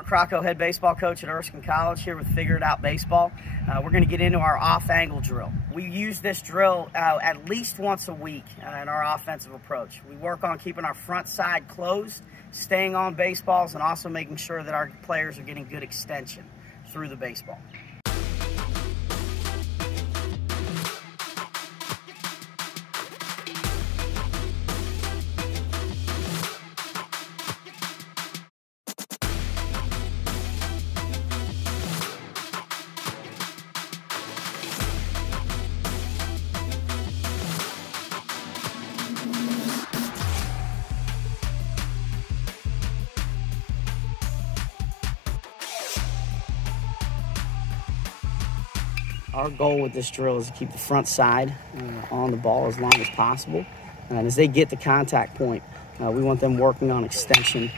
Mark Crocco, head baseball coach at Erksine College, here with Figure It Out Baseball. We're going to get into our off-angle drill. We use this drill at least once a week in our offensive approach. We work on keeping our front side closed, staying on baseballs, and also making sure that our players are getting good extension through the baseball. Our goal with this drill is to keep the front side on the ball as long as possible. And as they get to contact point, we want them working on extension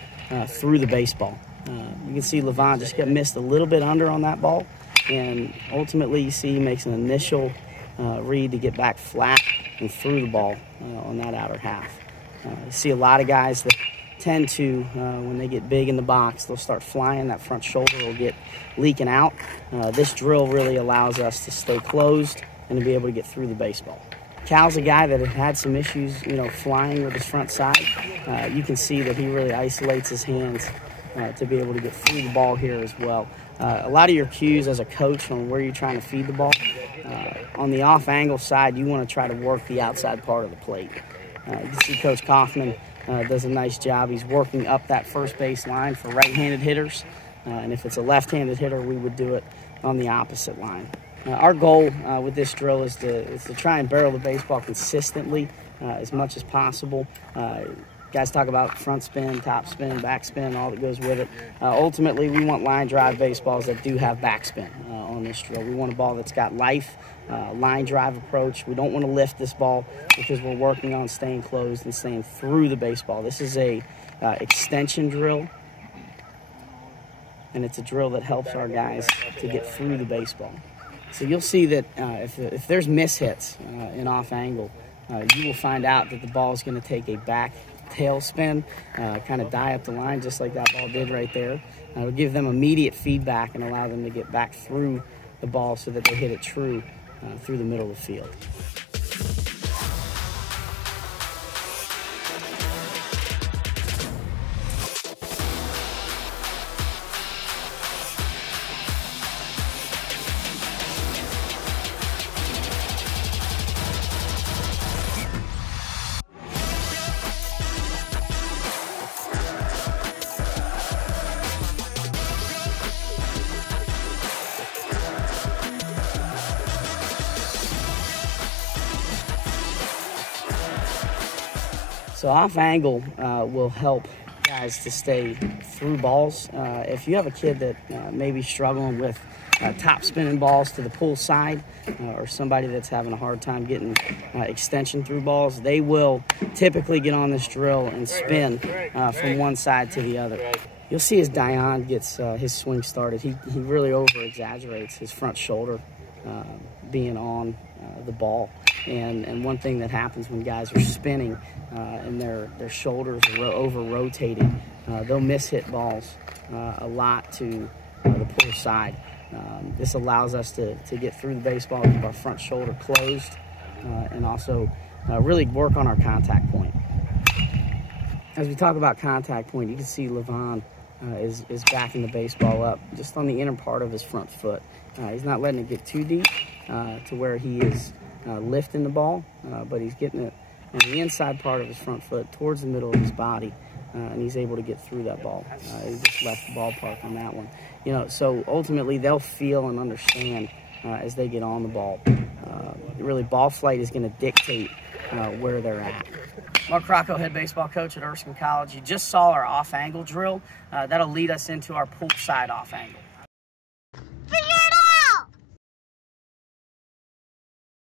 through the baseball. You can see Levon just got missed a little bit under on that ball. And ultimately, you see he makes an initial read to get back flat and through the ball on that outer half. You see a lot of guys that tend to, when they get big in the box, they'll start flying. That front shoulder will get leaking out. This drill really allows us to stay closed and to be able to get through the baseball. Cal's a guy that had some issues, flying with his front side. You can see that he really isolates his hands to be able to get through the ball here as well. A lot of your cues as a coach on where you're trying to feed the ball. On the off-angle side, you want to try to work the outside part of the plate. You can see Coach Kaufman does a nice job. He's working up that first base line for right-handed hitters. And if it's a left-handed hitter, we would do it on the opposite line. Our goal with this drill is to try and barrel the baseball consistently as much as possible. Guys talk about front spin, top spin, back spin, all that goes with it. Ultimately, we want line drive baseballs that do have backspin on this drill. We want a ball that's got life, line drive approach. We don't want to lift this ball because we're working on staying closed and staying through the baseball. This is a extension drill, and it's a drill that helps our guys to get through the baseball. So you'll see that if there's mishits in off angle, you will find out that the ball is going to take a back tail spin, kind of die up the line just like that ball did right there. It'll give them immediate feedback and allow them to get back through the ball so that they hit it true through the middle of the field. So off angle will help guys to stay through balls. If you have a kid that may be struggling with top spinning balls to the pull side, or somebody that's having a hard time getting extension through balls, they will typically get on this drill and spin from one side to the other. You'll see as Dion gets his swing started, he really over-exaggerates his front shoulder being on the ball. And one thing that happens when guys are spinning and their shoulders are over-rotated, they'll miss-hit balls a lot to the pull side. This allows us to get through the baseball, keep our front shoulder closed, and also really work on our contact point. As we talk about contact point, you can see Levon is backing the baseball up just on the inner part of his front foot. He's not letting it get too deep to where he is lifting the ball, but he's getting it on the inside part of his front foot towards the middle of his body, and he's able to get through that ball. He just left the ballpark on that one. So ultimately they'll feel and understand as they get on the ball. Really, ball flight is going to dictate where they're at. Mark Crocco, head baseball coach at Erksine College. You just saw our off-angle drill. That'll lead us into our pull side off-angle.